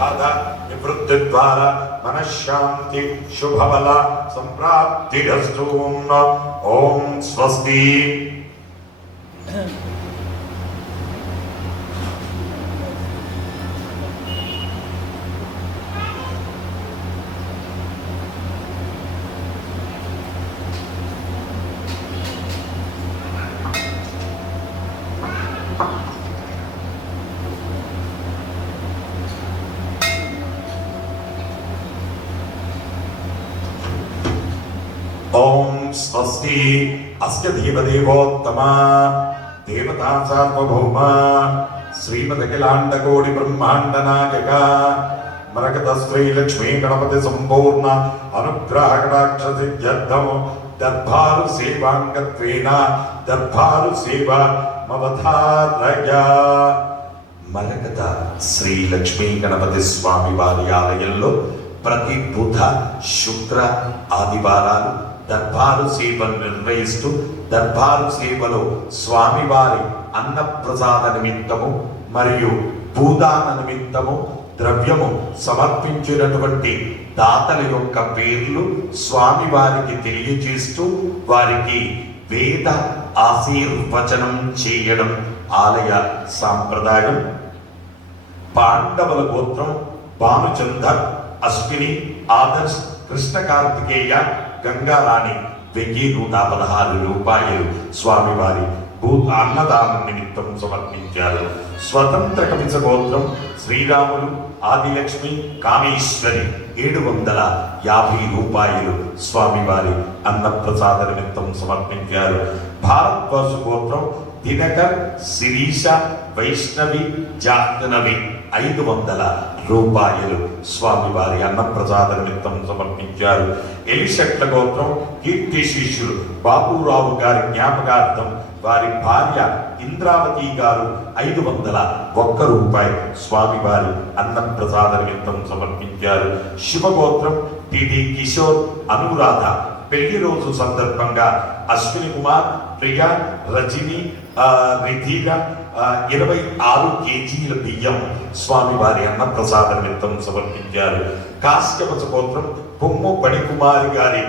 బాధ నివృత్తి ద్వారా మనశ్శాంతి శుభబల సంప్రాప్తిరస్తు. ఓం స్వస్తి. ఓం స్వస్తి. అస్య దేవదేవోత్తమ దేవతా సార్వభౌమ శ్రీమదఖిలాండకోటి బ్రహ్మాండ నాయక మరకత శ్రీ లక్ష్మీ గణపతి సంపూర్ణ అనుగ్రహ కటాక్ష సిద్ధ్యర్థం దర్భారు సేవాంగత్వేన దర్భారు సేవ మవధారయ. మరకత శ్రీ లక్ష్మీ గణపతి స్వామి వారి ఆలయంలో ప్రతి బుధ శుక్ర ఆదివారాలు దర్బారు సేవను నిర్వహిస్తూ దర్బారు సేవలో స్వామివారి అన్నప్రసాద నిమిత్తము మరియు భూదాన నిమిత్తము ద్రవ్యము సమర్పించినటువంటి దాతల యొక్క పేర్లు స్వామివారికి తెలియజేస్తూ వారికి వేద ఆశీర్వచనం చేయడం ఆలయ సాంప్రదాయం. పాండవుల గోత్రం భానుచందర్, అశ్విని, ఆదర్శ్, కృష్ణ కార్తికేయ, గంగారాణి 1116 రూపాయలు స్వామివారి అన్నదాన నిమిత్తం సమర్పించారు. స్వతంత్ర కవిచ గోత్రం శ్రీరాములు, ఆదిలక్ష్మి, కామేశ్వరి 750 రూపాయలు స్వామివారి అన్నప్రసాద నిమిత్తం సమర్పించారు. భారద్వాజ గోత్రం దినకర్, శిరీష, వైష్ణవి, జాహ్నవి 500 రూపాయలు స్వామివారి అన్నప్రసాద నిమిత్తం సమర్పించారు. ఎలిశెట్ల గోత్రం కీర్తి శిష్యులు బాబురావు గారి జ్ఞాపకార్థం వారి భార్య ఇంద్రావతి గారు 501 రూపాయలు స్వామివారి అన్నప్రసాద నిమిత్తం సమర్పించారు. శివగోత్రం టిడి కిషోర్, అనురాధ పెళ్లి రోజు సందర్భంగా అశ్విని కుమార్, ప్రియ, రజని, రిధిగా 26 కేజీల బియ్యం స్వామివారి అన్నప్రసాద నిమిత్తం సమర్పించారు. కాశ్యపచ గోత్రం పొమ్ము పణికుమారి గారి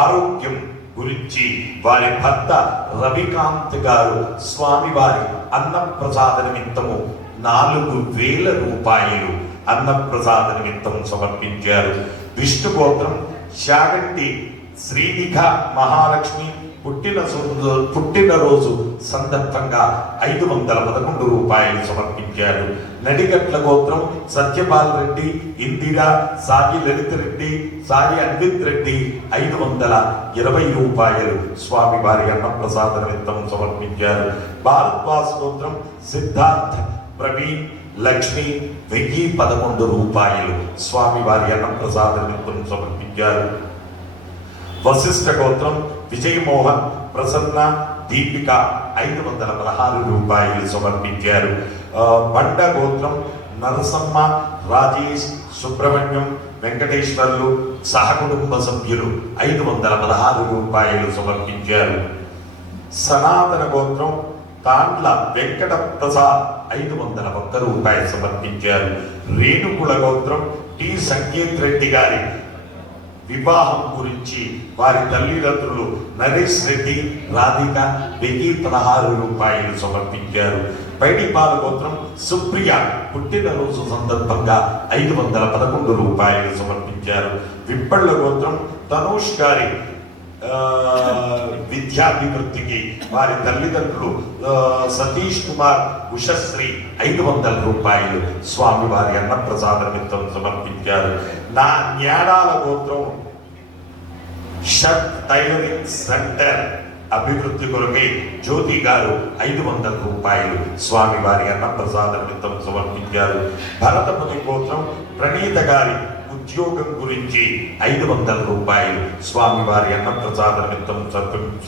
ఆరోగ్యం గురించి వారి భర్త రవికాంత్ గారు స్వామివారి అన్నప్రసాద నిమిత్తము 4000 రూపాయలు అన్నప్రసాద నిమిత్తం సమర్పించారు. విష్ణు గోత్రం శాగంటి శ్రీనిఖ మహాలక్ష్మి పుట్టినరోజు సందర్భంగా 511 రూపాయలు సమర్పించారు. నడిగట్ల గోత్రం సత్యపాల్ రెడ్డి, ఇందిరా, సాయి లలిత రెడ్డి, సాయి అన్విత్ రెడ్డి 520 రూపాయలు స్వామివారి అన్నప్రసాద నిమిత్తం సమర్పించారు. భారద్వాజ గోత్రం సిద్ధార్థ్, ప్రవీణ్, లక్ష్మి 1011 రూపాయలు స్వామివారి అన్నప్రసాద నిమిత్తం సమర్పించారు. వశిష్ఠ గోత్రం విజయమోహన్, ప్రసన్న, దీపిక 516 రూపాయలు సమర్పించారు. బండ గోత్రం నరసమ్మ, రాజేష్, సుబ్రహ్మణ్యం, వెంకటేశ్వర్లు సహకుటుంబ సభ్యులు 516 రూపాయలు సమర్పించారు. సనాతన గోత్రం తాండ్ల వెంకట ప్రసాద్ 501 రూపాయలు సమర్పించారు. రేణుకుల గోత్రం టి సంకేత్ రెడ్డి గారి వివాహం గురించి వారి తల్లిదండ్రులు నరేష్ రెడ్డి, రాధిక 1016 రూపాయలు సమర్పించారు. పైడిపాల గోత్రం సుప్రియ పుట్టినరోజు సందర్భంగా 511 రూపాయలు సమర్పించారు. విప్పళ్ళ గోత్రం తనూష్ గారి విద్యాభివృద్ధికి వారి తల్లిదండ్రులు సతీష్ కుమార్, ఉషశ్రీ 500 రూపాయలు స్వామివారి అన్నప్రసాద నిమిత్తం సమర్పించారు. నా న్యాడాల గోత్రం షర్ట్ టైలరింగ్ సెంటర్ అభివృద్ధి కొరకై జ్యోతి గారు 500 రూపాయలు స్వామివారి అన్నప్రసాద నిమిత్తం సమర్పించారు. భరతపతి గోత్రం ప్రణీత గారి ఉద్యోగం గురించి 500 రూపాయలు స్వామివారి అన్నప్రసాద నిమిత్తం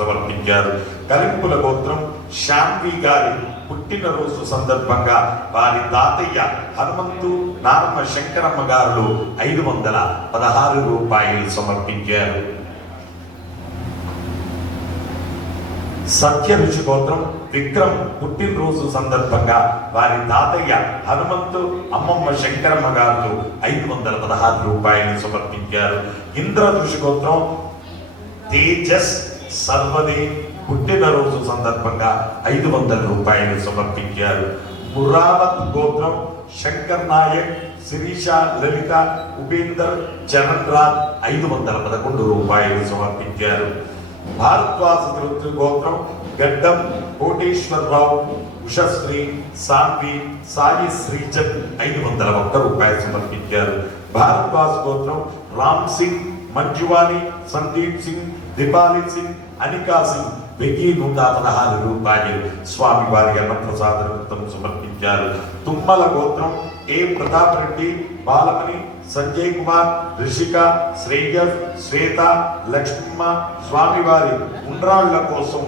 సమర్పించారు. కలింపుల గోత్రం శాంతి గారి పుట్టినరోజు సందర్భంగా వారి తాతయ్య హనుమంతు, నారమ్మ శంకరమ్మ గారు 516 రూపాయలు సమర్పించారు. సత్య ఋషి గోత్రం విక్రమ్ పుట్టినరోజు సందర్భంగా వారి తాతయ్య హనుమంతు అమ్మమ్మ శంకరమ్మ గారు 516 రూపాయలు సమర్పించారు. ఇంద్ర ఋషి గోత్రం తేజస్ సర్వదే పుట్టినరోజు సందర్భంగా 500 రూపాయలు సమర్పించారు. మురావత్ గోత్రం శంకర్ నాయక్, శిరీష, లలిత, ఉపేందర్, చరణ్ రాజ్ 511 రూపాయలు సమర్పించారు. భారద్వాజ గోత్రం గడ్డం కోటేశ్వరరావు, ఉషశ్రీ, సాన్వి, సాయి శ్రీజత్ 501 రూపాయలు సమర్పించారు. భారద్వాజ గోత్రం రామ్ సింగ్, మంజువాణి, సందీప్ సింగ్, దీపాలి సింగ్, అనికా సింగ్ 1116 రూపాయలు స్వామివారి అన్నప్రసాద నిమిత్తం సమర్పించారు. తుమ్మల గోత్రం ఏ ప్రతాప్ రెడ్డి, బాలమణి, సంజయ్ కుమార్, రిషిక, శ్రేయస్, శ్వేత, లక్ష్మమ్మ స్వామివారి ఉండ్రాళ్ల కోసం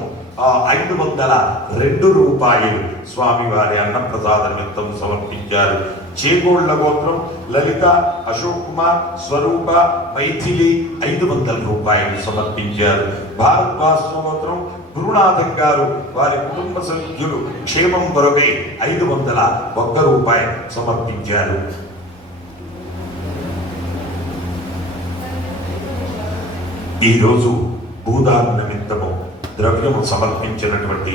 502 రూపాయలు స్వామివారి అన్నప్రసాద నిమిత్తం సమర్పించారు. చేగోళ్ల గోత్రం లలిత, అశోక్ కుమార్, స్వరూప, మైథిలి 500 రూపాయలు సమర్పించారు. భారద్వాజ గోత్రం గురునాథన్ గారు వారి కుటుంబ సభ్యులు క్షేమం కొరకై 501 రూపాయలు సమర్పించారు. ఈరోజు భూదాన నిమిత్తము ద్రవ్యము సమర్పించినటువంటి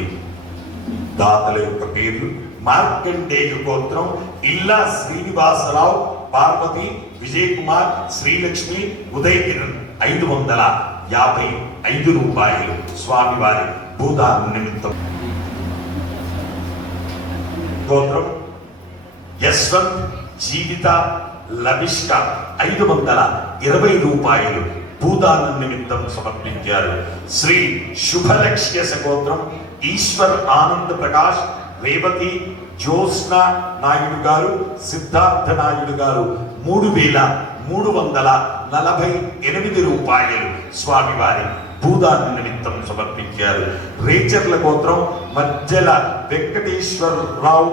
దాతల యొక్క పేర్లు: మార్కండేయ గోత్రం ఇల్లా శ్రీనివాసరావు, పార్వతి, విజయ్ కుమార్, శ్రీలక్ష్మి, ఉదయ్ కిరణ్ 555 రూపాయలు స్వామివారి భూదాన నిమిత్తం. గోత్రం యశ్వంత్, జీవిత, లభిష్క 520 రూపాయలు భూదాన నిమిత్తం సమర్పించారు. శ్రీ శుభలక్ష్య గోత్రం ఈశ్వర్ ఆనంద్ ప్రకాష్, రేవతి, జ్యోత్స్న నాయుడు గారు, సిద్ధార్థ నాయుడు గారు 3348 రూపాయలు స్వామివారి భూదాన నిమిత్తం సమర్పించారు. రేచర్ల గోత్రం మధ్యల వెంకటేశ్వరరావు,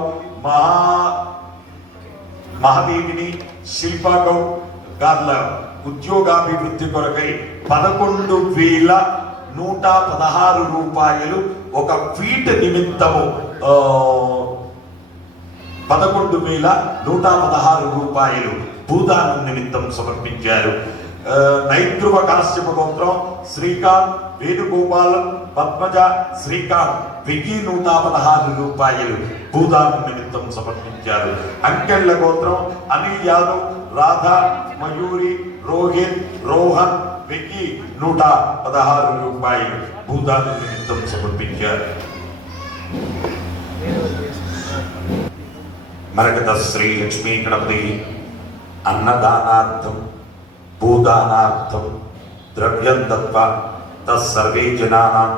మహాదేవిని, శిల్పా గౌడ్ గార్ల ఉద్యోగాభివృద్ధి కొరకై 11,116 రూపాయలు ఒక ఫీట్ నిమిత్తము 11,116 రూపాయలు భూదానం నిమిత్తం సమర్పించారు. నైద్రువ కాశ్యప గోత్రం శ్రీకాంత్, వేణుగోపాలన్, పద్మజ, శ్రీకాంత్ 1,116 రూపాయలు భూదానం నిమిత్తం సమర్పించారు. అంకెళ్ల గోత్రం అనిల్ యాదవ్, రాధా, మయూరి, రోహిత్, రోహన్ 1,116 రూపాయలు భూదానం నిమిత్తం సమర్పించారు. మరకత శ్రీ లక్ష్మీ గణపతి అన్నదానార్థం భూదానార్థం ద్రవ్యం దత్వా తస్సర్వే జనానాం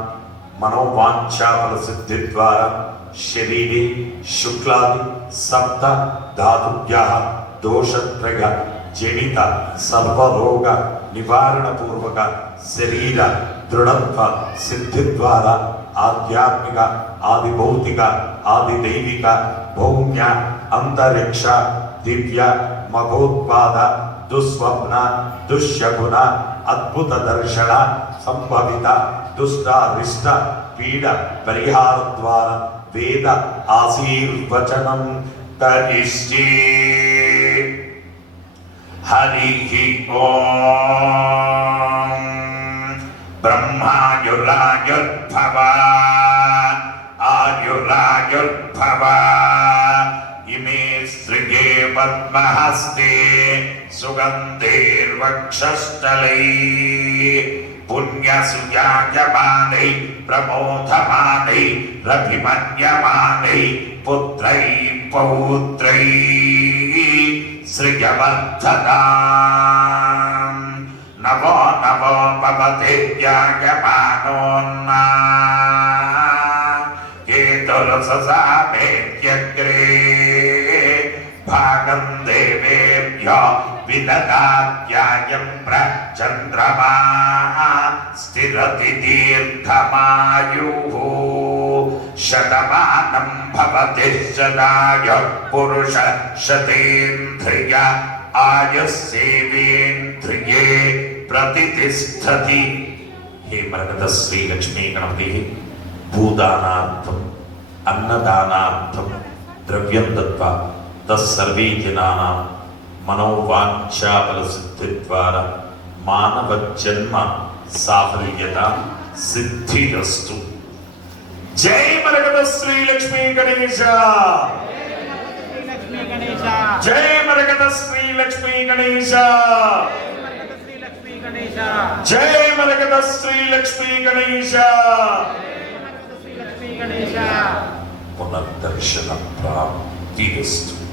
మనోవాంఛాఫల సిద్ధి ద్వారా శరీరే శుక్లాది సప్త ధాతుభ్యః దోషత్రయ జనిత సర్వరోగ నివారణ పూర్వక శరీర దృఢత్వ సిద్ధి ద్వారా ఆధ్యాత్మిక, ఆది భౌతిక, ఆది దైవిక, భౌమ్య, అంతరిక్ష, దివ్య, మఘోత్పాద, దుస్వప్న, దుశ్శకున, అద్భుత దర్శన, సంభవిత, దుష్టారిష్ట పీడ పరిహార ద్వారా వేద ఆశీర్వచనం కరిష్యే. హరి ఓం. బ్రహ్మాయురాయుర్భవ ఆయురాయుర్భవ ఇమే సృగే పద్మహస్తే సుగంధేర్వక్షస్థలై పుణ్యసుయాయమానై ప్రమోదమానై రభిమన్యమానై పుత్రై పౌత్రై శ్రియవర్ధతాం. నవో నవో భవతిర్యాయమానోన్నా కేతురససామేత్యగ్రే భాగం దేవేభ్యో విదదాత్యాయం ప్రచంద్రమా స్థిరతి దీర్ఘమాయుః. శతమానం భవతి శతాయ పురుష శతేంద్రియ ఆయుస్సేవేంద్రియే ప్రతిష్టతి. హే మరకత శ్రీ లక్ష్మీ గణపతి భూదానార్థం అన్నదానార్థం ద్రవ్యం దత్వా తస్సర్వే జనానాం మనోవాంఛాబల సిద్ధి ద్వారా మానవ జన్మ సాఫల్యత సిద్ధిరస్తు. జై మరకత శ్రీ లక్ష్మీ గణేశ, జై మరకత శ్రీ లక్ష్మీ గణేశ, జై మరకత శ్రీ లక్ష్మీ గణేశ. పునర్దర్శన ప్రాప్తిరస్తు.